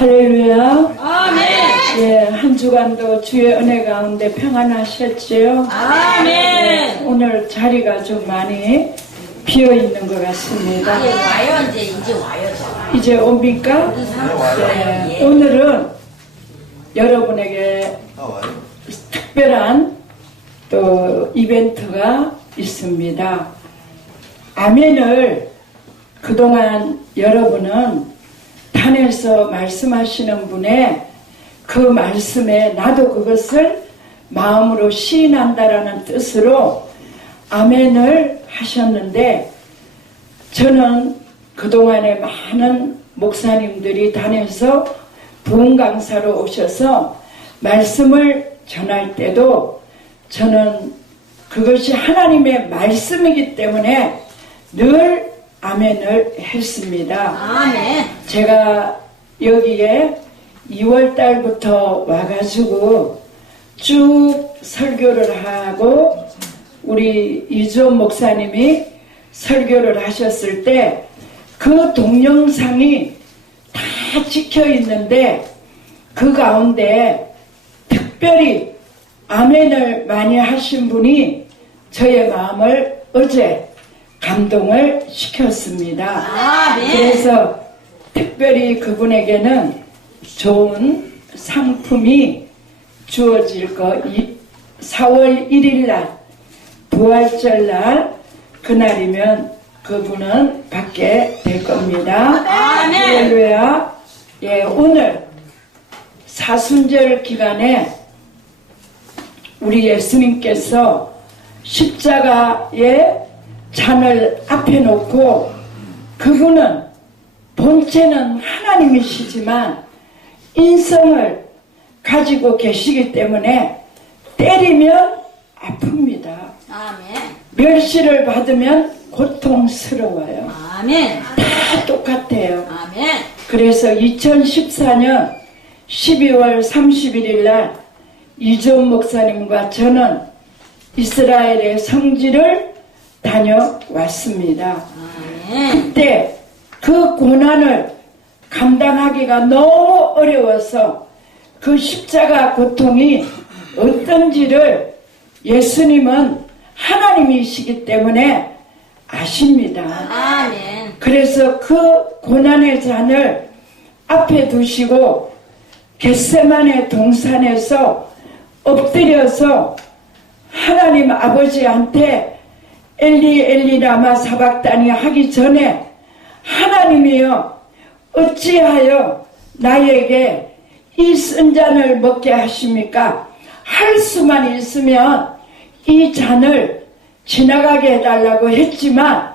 할렐루야. 아멘. 예, 한 주간도 주의 은혜 가운데 평안하셨지요? 아멘. 오늘 자리가 좀 많이 비어 있는 것 같습니다. 이제 와요, 이제 와요. 이제 옵니까? 네, 오늘은 여러분에게 특별한 또 이벤트가 있습니다. 아멘을 그동안 여러분은 단에서 말씀하시는 분의 그 말씀에 나도 그것을 마음으로 시인한다라는 뜻으로 아멘을 하셨는데, 저는 그동안에 많은 목사님들이 단에서 부흥 강사로 오셔서 말씀을 전할 때도 저는 그것이 하나님의 말씀이기 때문에 늘 아멘을 했습니다. 아멘. 제가 여기에 2월 달부터 와가지고 쭉 설교를 하고 우리 이주원 목사님이 설교를 하셨을 때 그 동영상이 다 찍혀 있는데 그 가운데 특별히 아멘을 많이 하신 분이 저의 마음을 어제 감동을 시켰습니다. 아멘. 그래서 특별히 그분에게는 좋은 상품이 주어질 거, 4월 1일 날 부활절 날 그날이면 그분은 받게 될 겁니다. 아멘. 할렐루야. 예, 오늘 사순절 기간에 우리 예수님께서 십자가의 잔을 앞에 놓고 그분은 본체는 하나님이시지만 인성을 가지고 계시기 때문에 때리면 아픕니다. 아멘. 멸시를 받으면 고통스러워요. 아멘. 다 똑같아요. 아멘. 그래서 2014년 12월 31일 날 이주원 목사님과 저는 이스라엘의 성지를 다녀왔습니다. 아멘. 그때 그 고난을 감당하기가 너무 어려워서 그 십자가 고통이 어떤지를 예수님은 하나님이시기 때문에 아십니다. 아멘. 그래서 그 고난의 잔을 앞에 두시고 겟세마네 동산에서 엎드려서 하나님 아버지한테 엘리 엘리 라마 사박다니 하기 전에 하나님이여 어찌하여 나에게 이 쓴 잔을 먹게 하십니까? 할 수만 있으면 이 잔을 지나가게 해달라고 했지만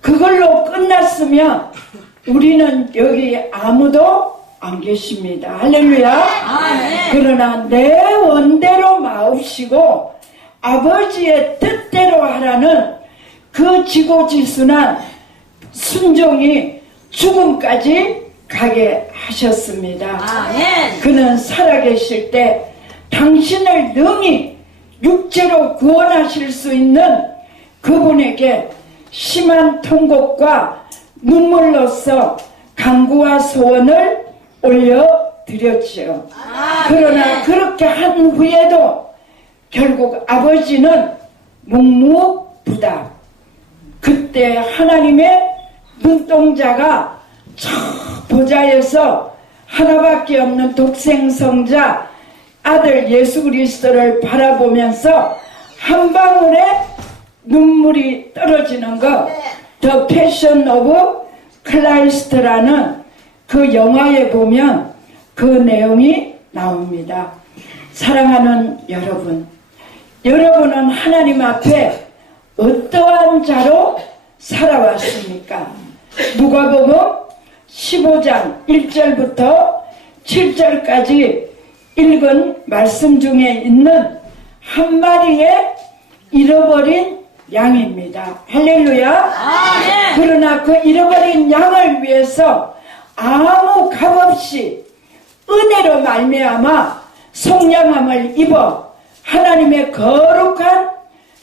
그걸로 끝났으면 우리는 여기 아무도 안 계십니다. 할렐루야. 아멘. 그러나 내 원대로 마옵시고 아버지의 뜻대로 하라는 그 지고지순한 순종이 죽음까지 가게 하셨습니다. 아멘. 그는 살아계실 때 당신을 능히 육체로 구원하실 수 있는 그분에게 심한 통곡과 눈물로써 간구와 소원을 올려드렸지요. 그러나 그렇게 한 후에도 결국 아버지는 묵묵부답. 그때 하나님의 눈동자가 저 보좌에서 하나밖에 없는 독생성자 아들 예수 그리스도를 바라보면서 한 방울의 눈물이 떨어지는 것, The Passion of Christ라는 그 영화에 보면 그 내용이 나옵니다. 사랑하는 여러분, 여러분은 하나님 앞에 어떠한 자로 살아왔습니까? 누가복음 15장 1절부터 7절까지 읽은 말씀 중에 있는 한 마리의 잃어버린 양입니다. 할렐루야. 아멘. 그러나 그 잃어버린 양을 위해서 아무 값없이 은혜로 말미암아 속량함을 입어 하나님의 거룩한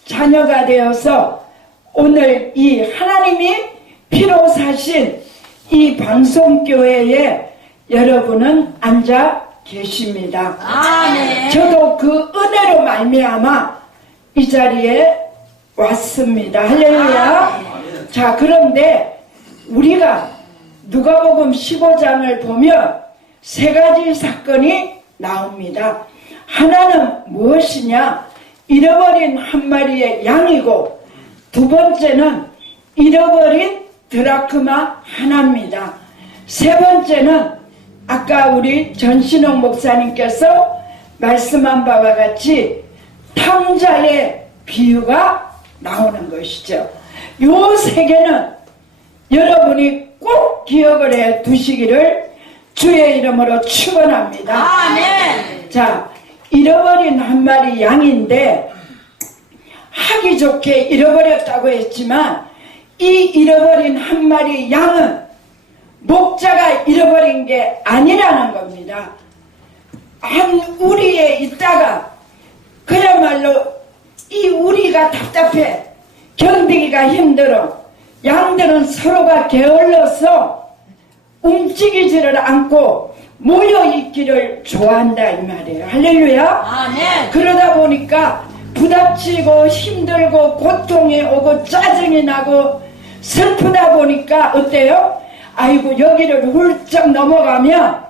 자녀가 되어서 오늘 이 하나님이 피로 사신 이 방송교회에 여러분은 앉아 계십니다. 아멘. 저도 그 은혜로 말미암아 이 자리에 왔습니다. 할렐루야. 자, 그런데 우리가 누가복음 15장을 보면 세 가지 사건이 나옵니다. 하나는 무엇이냐? 잃어버린 한 마리의 양이고, 두 번째는 잃어버린 드라크마 하나입니다. 세 번째는 아까 우리 전신홍 목사님께서 말씀한 바와 같이 탕자의 비유가 나오는 것이죠. 요 세 개는 여러분이 꼭 기억을 해 두시기를 주의 이름으로 축원합니다. 아멘. 자, 잃어버린 한 마리 양인데 하기 좋게 잃어버렸다고 했지만 이 잃어버린 한 마리 양은 목자가 잃어버린 게 아니라는 겁니다. 한 우리에 있다가 그야말로 이 우리가 답답해 견디기가 힘들어 양들은 서로가 게을러서 움직이지를 않고 모여있기를 좋아한다 이 말이에요. 할렐루야. 아멘. 그러다 보니까 부닥치고 힘들고 고통이 오고 짜증이 나고 슬프다 보니까 어때요? 아이고 여기를 훌쩍 넘어가면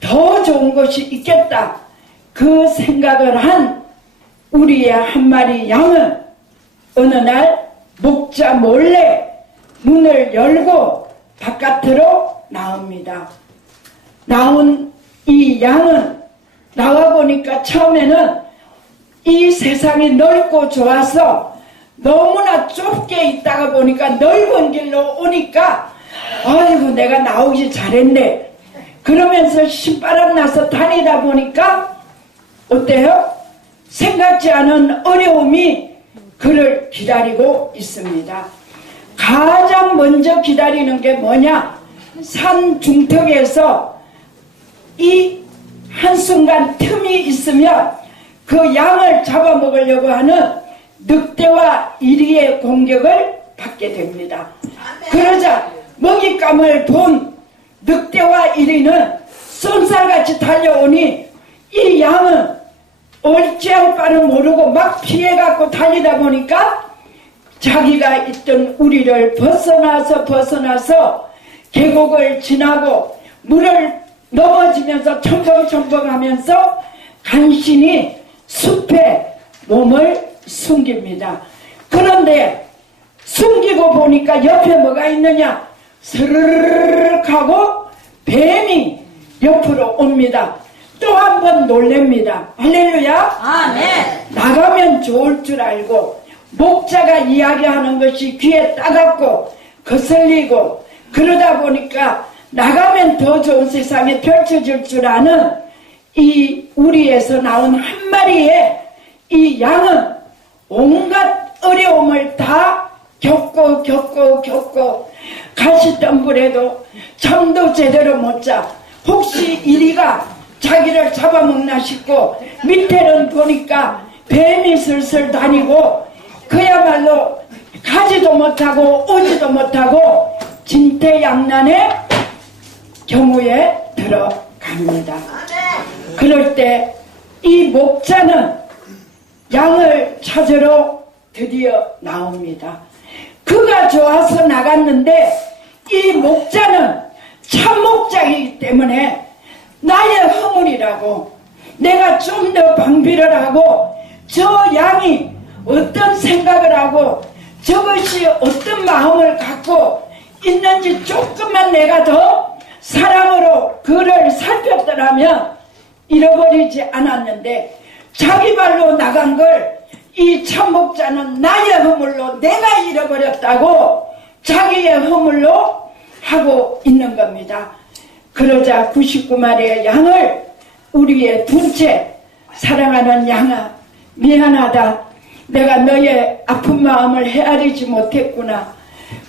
더 좋은 것이 있겠다 그 생각을 한 우리의 한 마리 양은 어느 날 목자 몰래 문을 열고 바깥으로 나옵니다. 나온 이 양은 나와 보니까 처음에는 이 세상이 넓고 좋아서 너무나 좁게 있다가 보니까 넓은 길로 오니까 아이고 내가 나오기 잘했네 그러면서 신바람 나서 다니다 보니까 어때요? 생각지 않은 어려움이 그를 기다리고 있습니다. 가장 먼저 기다리는 게 뭐냐? 산 중턱에서 이 한순간 틈이 있으면 그 양을 잡아먹으려고 하는 늑대와 이리의 공격을 받게 됩니다. 그러자 먹잇감을 본 늑대와 이리는 쏜살같이 달려오니 이 양은 어찌할 바를 모르고 막 피해갖고 달리다 보니까 자기가 있던 우리를 벗어나서 계곡을 지나고 물을 넘어지면서 첨벙첨벙하면서 간신히 숲에 몸을 숨깁니다. 그런데 숨기고 보니까 옆에 뭐가 있느냐? 스르륵 하고 뱀이 옆으로 옵니다. 또 한 번 놀랍니다. 할렐루야. 아멘. 나가면 좋을 줄 알고 목자가 이야기하는 것이 귀에 따갑고 거슬리고 그러다 보니까 나가면 더 좋은 세상이 펼쳐질 줄 아는 이 우리에서 나온 한 마리의 이 양은 온갖 어려움을 다 겪고 가시덤불에도 잠도 제대로 못 자. 혹시 이리가 자기를 잡아먹나 싶고 밑에는 보니까 뱀이 슬슬 다니고 그야말로 가지도 못하고 오지도 못하고 진퇴양난의 경우에 들어갑니다. 그럴 때 이 목자는 양을 찾으러 드디어 나옵니다. 그가 좋아서 나갔는데 이 목자는 참목자이기 때문에 나의 허물이라고 내가 좀 더 방비를 하고 저 양이 어떤 생각을 하고 저것이 어떤 마음을 갖고 있는지 조금만 내가 더 사랑으로 그를 살폈더라면 잃어버리지 않았는데 자기 발로 나간 걸 이 참목자는 나의 허물로 내가 잃어버렸다고 자기의 허물로 하고 있는 겁니다. 그러자 99마리의 양을 우리의 둔채 사랑하는 양아 미안하다. 내가 너의 아픈 마음을 헤아리지 못했구나.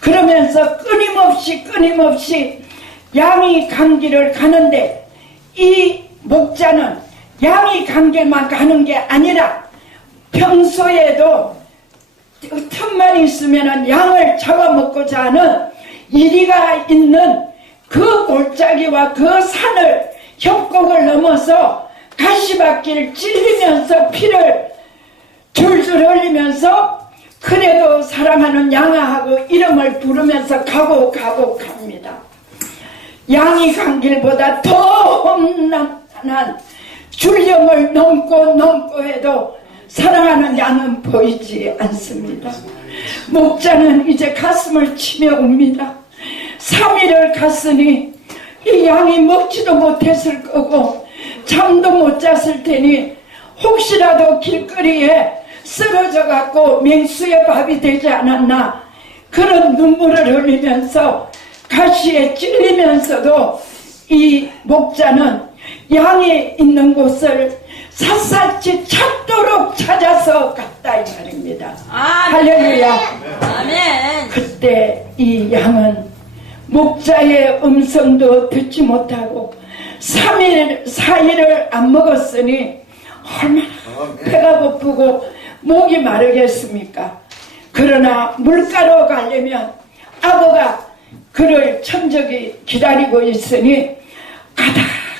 그러면서 끊임없이 양이 간 길을 가는데 이 목자는 양이 간 길만 가는 게 아니라 평소에도 틈만 있으면 양을 잡아먹고자 하는 이리가 있는 그 골짜기와 그 산을 협곡을 넘어서 가시밭길 찔리면서 피를 줄줄 흘리면서 그래도 사랑하는 양아하고 이름을 부르면서 가고 갑니다. 양이 간 길보다 더 험난한 줄령을 넘고 해도 사랑하는 양은 보이지 않습니다. 목자는 이제 가슴을 치며 웁니다. 3일을 갔으니 이 양이 먹지도 못했을 거고 잠도 못 잤을 테니 혹시라도 길거리에 쓰러져 갖고 맹수의 밥이 되지 않았나 그런 눈물을 흘리면서 가시에 찔리면서도 이 목자는 양이 있는 곳을 샅샅이 찾도록 찾아서 갔다 이 말입니다. 할렐루야. 아멘. 그때 이 양은 목자의 음성도 듣지 못하고 3일 4일을 안 먹었으니 얼마나 배가 고프고 목이 마르겠습니까? 그러나 물가로 가려면 아버가 그를 천적이 기다리고 있으니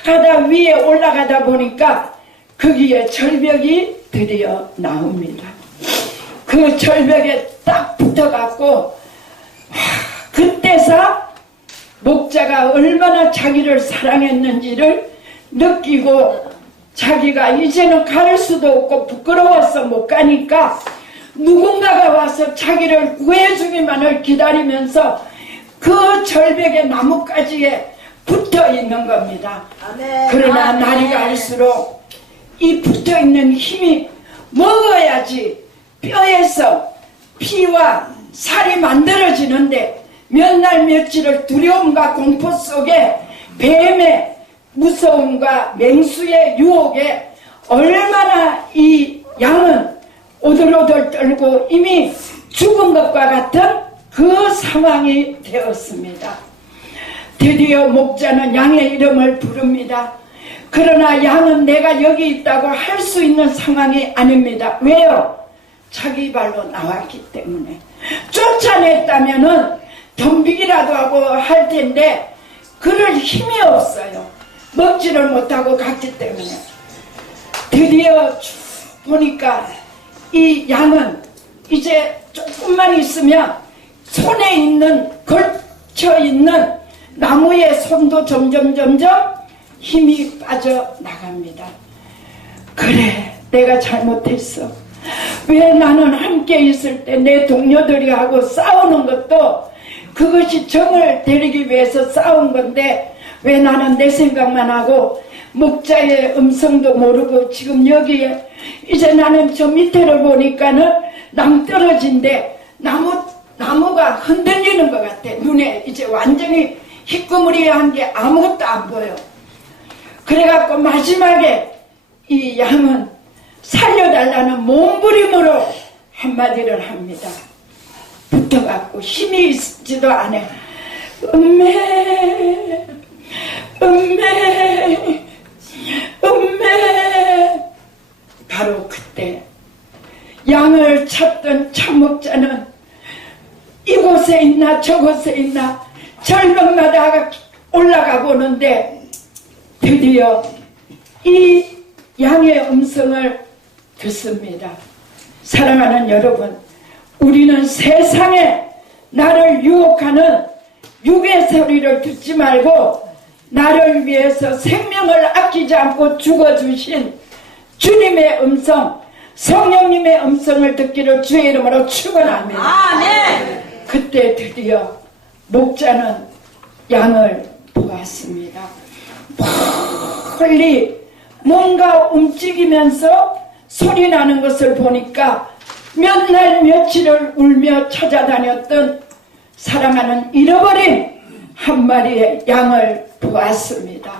가다 위에 올라가다 보니까 거기에 절벽이 드디어 나옵니다. 그 절벽에 딱 붙어갖고 그때서 목자가 얼마나 자기를 사랑했는지를 느끼고 자기가 이제는 갈 수도 없고 부끄러워서 못 가니까 누군가가 와서 자기를 구해주기만을 기다리면서 그 절벽의 나뭇가지에 붙어 있는 겁니다. 아멘. 그러나 아멘. 날이 갈수록 이 붙어 있는 힘이 먹어야지 뼈에서 피와 살이 만들어지는데 몇 날 며칠을 두려움과 공포 속에 뱀의 무서움과 맹수의 유혹에 얼마나 이 양은 오들오들 떨고 이미 죽은 것과 같은 그 상황이 되었습니다. 드디어 목자는 양의 이름을 부릅니다. 그러나 양은 내가 여기 있다고 할 수 있는 상황이 아닙니다. 왜요? 자기 발로 나왔기 때문에. 쫓아냈다면은 덤비기라도 하고 할 텐데 그럴 힘이 없어요. 먹지를 못하고 갔기 때문에. 드디어 쭉 보니까 이 양은 이제 조금만 있으면 손에 있는 걸쳐있는 나무의 손도 점점 힘이 빠져나갑니다. 그래, 내가 잘못했어. 왜 나는 함께 있을 때 내 동료들이 하고 싸우는 것도 그것이 정을 데리기 위해서 싸운 건데 왜 나는 내 생각만 하고 목자의 음성도 모르고 지금 여기에 이제 나는 저 밑에를 보니까는 낭떠러진데 나무가 흔들리는 것 같아. 눈에 이제 완전히 희끄무리한 게 아무것도 안 보여. 그래갖고 마지막에 이 양은 살려달라는 몸부림으로 한마디를 합니다. 붙어갖고 힘이 있지도 않아. 음메 바로 그때 양을 찾던 참목자는 이곳에 있나 저곳에 있나 절벽마다 올라가 보는데 드디어 이 양의 음성을 듣습니다. 사랑하는 여러분, 우리는 세상에 나를 유혹하는 육의 소리를 듣지 말고 나를 위해서 생명을 아끼지 않고 죽어주신 주님의 음성, 성령님의 음성을 듣기를 주의 이름으로 축원합니다. 아멘. 그때 드디어 목자는 양을 보았습니다. 멀리 뭔가 움직이면서 소리 나는 것을 보니까 몇 날 며칠을 울며 찾아다녔던 사랑하는 잃어버린 한 마리의 양을 보았습니다.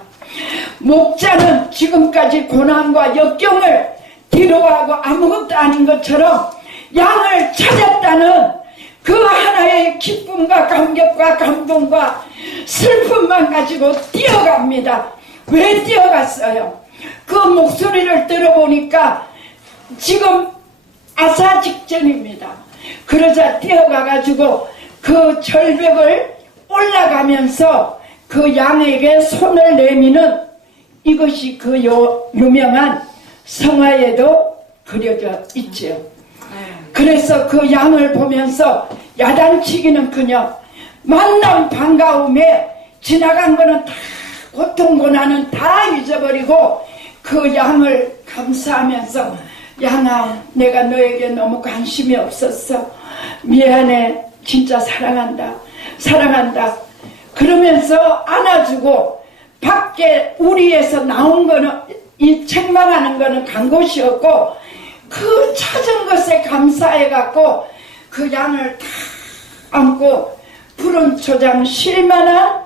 목자는 지금까지 고난과 역경을 뒤로하고 아무것도 아닌 것처럼 양을 찾았다는 그 하나의 기쁨과 감격과 감동과 슬픔만 가지고 뛰어갑니다. 왜 뛰어갔어요? 그 목소리를 들어보니까 지금 아사 직전입니다. 그러자 뛰어가가지고 그 절벽을 올라가면서 그 양에게 손을 내미는 이것이 그 유명한 성화에도 그려져 있지요. 그래서 그 양을 보면서 야단치기는커녕 만남 반가움에 지나간 거는 다 고통 고난은 다 잊어버리고 그 양을 감사하면서 양아, 내가 너에게 너무 관심이 없었어. 미안해. 진짜 사랑한다. 사랑한다. 그러면서 안아주고 밖에 우리에서 나온 거는 이 책망하는 거는 간 곳이 없고 그 찾은 것에 감사해 갖고 그 양을 다 안고 푸른 초장 쉴만한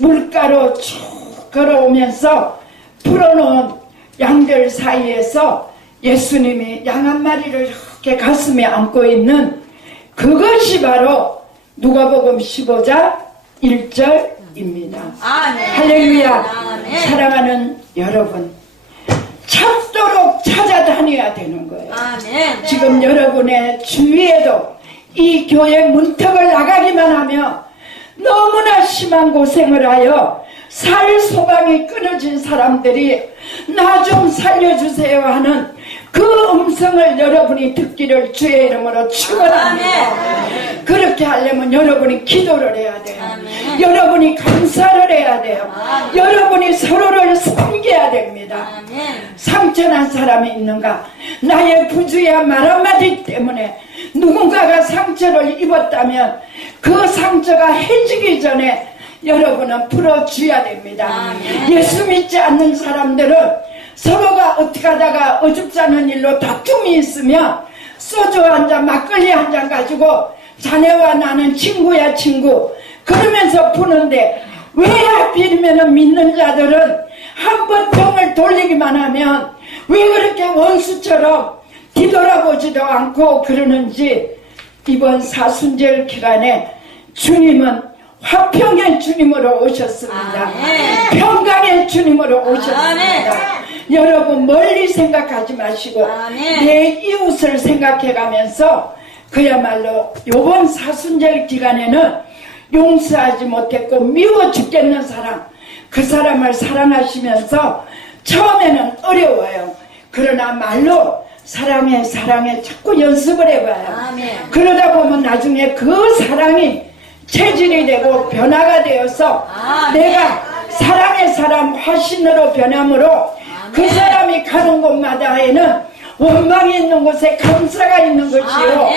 물가로 쭉 걸어오면서 풀어놓은 양들 사이에서 예수님이 양 한 마리를 이렇게 가슴에 안고 있는 그것이 바로 누가복음 15장 1절입니다. 할렐루야. 사랑하는 여러분, 찾도록 찾아다녀야 되는 거예요. 지금 여러분의 주위에도 이 교회 문턱을 나가기만 하면 너무나 심한 고생을 하여 살 소망이 끊어진 사람들이 나 좀 살려주세요 하는 그 음성을 여러분이 듣기를 주의 이름으로 축원합니다. 그렇게 하려면 여러분이 기도를 해야 돼요. 여러분이 감사를 해야 돼요. 여러분이 서로를 섬겨야 됩니다. 상처난 사람이 있는가? 나의 부주의한 말 한마디 때문에 누군가가 상처를 입었다면 그 상처가 해지기 전에 여러분은 풀어줘야 됩니다. 예수 믿지 않는 사람들은 서로가 어떻게 하다가 어줍지 않은 일로 다툼이 있으면 소주 한 잔, 막걸리 한 잔 가지고 자네와 나는 친구야 친구 그러면서 푸는데 왜 하필이면 믿는 자들은 한 번 병을 돌리기만 하면 왜 그렇게 원수처럼 뒤돌아보지도 않고 그러는지 이번 사순절 기간에 주님은 화평의 주님으로 오셨습니다. 평강의 주님으로 오셨습니다. 여러분 멀리 생각하지 마시고 내 이웃을 생각해가면서 그야말로 요번 사순절 기간에는 용서하지 못했고 미워 죽겠는 사람 그 사람을 사랑하시면서 처음에는 어려워요. 그러나 말로 사랑해 사랑해 자꾸 연습을 해봐요. 그러다 보면 나중에 그 사랑이 체질이 되고 변화가 되어서 내가 사랑의 사람 화신으로 변함으로 그 사람이 가는 곳마다에는 원망이 있는 곳에 감사가 있는 것이요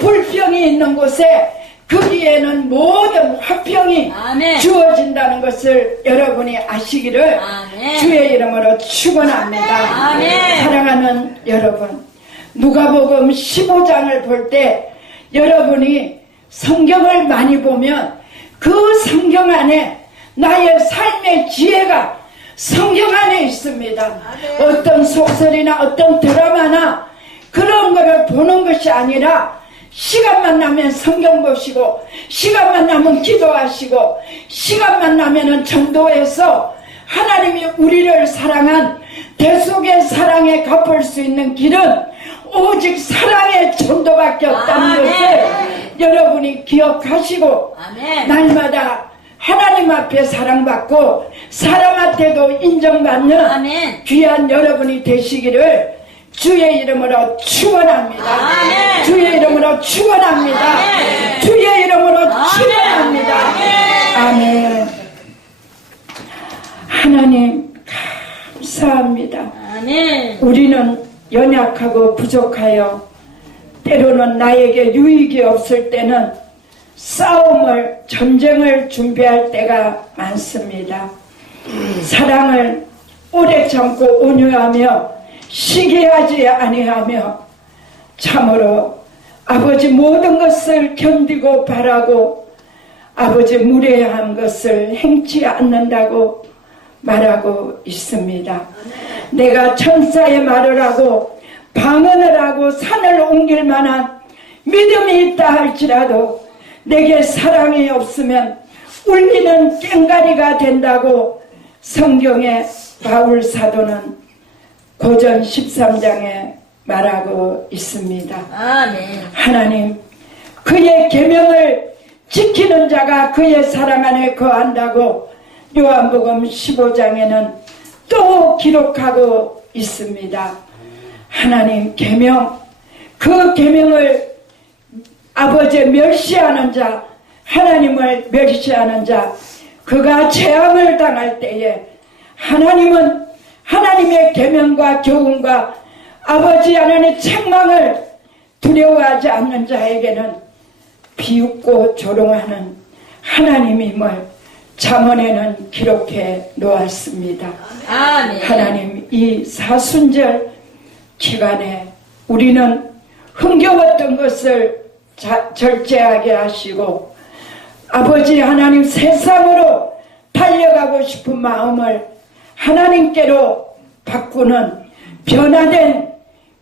불평이 있는 곳에 거기에는 모든 화평이 주어진다는 것을 여러분이 아시기를 주의 이름으로 축원합니다. 사랑하는 여러분, 누가복음 15장을 볼 때 여러분이 성경을 많이 보면 그 성경 안에 나의 삶의 지혜가 성경 안에 있습니다. 어떤 소설이나 어떤 드라마나 그런 거를 보는 것이 아니라 시간만 나면 성경 보시고 시간만 나면 기도하시고 시간만 나면은 전도해서 하나님이 우리를 사랑한 대속의 사랑에 갚을 수 있는 길은 오직 사랑의 전도밖에 없다는 것을 여러분이 기억하시고 날마다 하나님 앞에 사랑받고 사람한테도 인정받는 귀한 여러분이 되시기를 주의 이름으로 축원합니다. 주의 이름으로 축원합니다. 주의 이름으로 축원합니다. 아멘. 하나님 감사합니다. 우리는 연약하고 부족하여 때로는 나에게 유익이 없을 때는 싸움을 전쟁을 준비할 때가 많습니다. 사랑을 오래 참고 온유하며 시기하지 아니하며 참으로 아버지 모든 것을 견디고 바라고 아버지 무례한 것을 행치 않는다고 말하고 있습니다. 내가 천사의 말을 하고 방언을 하고 산을 옮길 만한 믿음이 있다 할지라도 내게 사랑이 없으면 울리는 꽹가리가 된다고 성경의 바울 사도는 고전 13장에 말하고 있습니다. 하나님, 그의 계명을 지키는 자가 그의 사랑 안에 거한다고 요한복음 15장에는 또 기록하고 있습니다. 하나님 계명, 그 계명을 아버지 멸시하는 자, 하나님을 멸시하는 자, 그가 재앙을 당할 때에 하나님은 하나님의 계명과 교훈과 아버지 하나님의 책망을 두려워하지 않는 자에게는 비웃고 조롱하는 하나님임을 잠언에는 기록해 놓았습니다. 아멘. 하나님, 이 사순절 기간에 우리는 흥겨웠던 것을 절제하게 하시고 아버지 하나님 세상으로 달려가고 싶은 마음을 하나님께로 바꾸는 변화된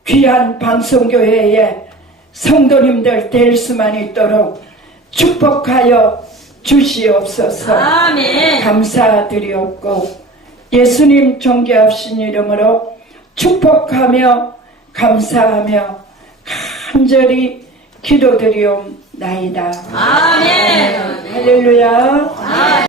귀한 방송교회의 성도님들 될 수만 있도록 축복하여 주시옵소서. 아멘. 감사드리옵고 예수님 존귀하신 이름으로 축복하며 감사하며 간절히 기도드리옵나이다. 아멘. 할렐루야.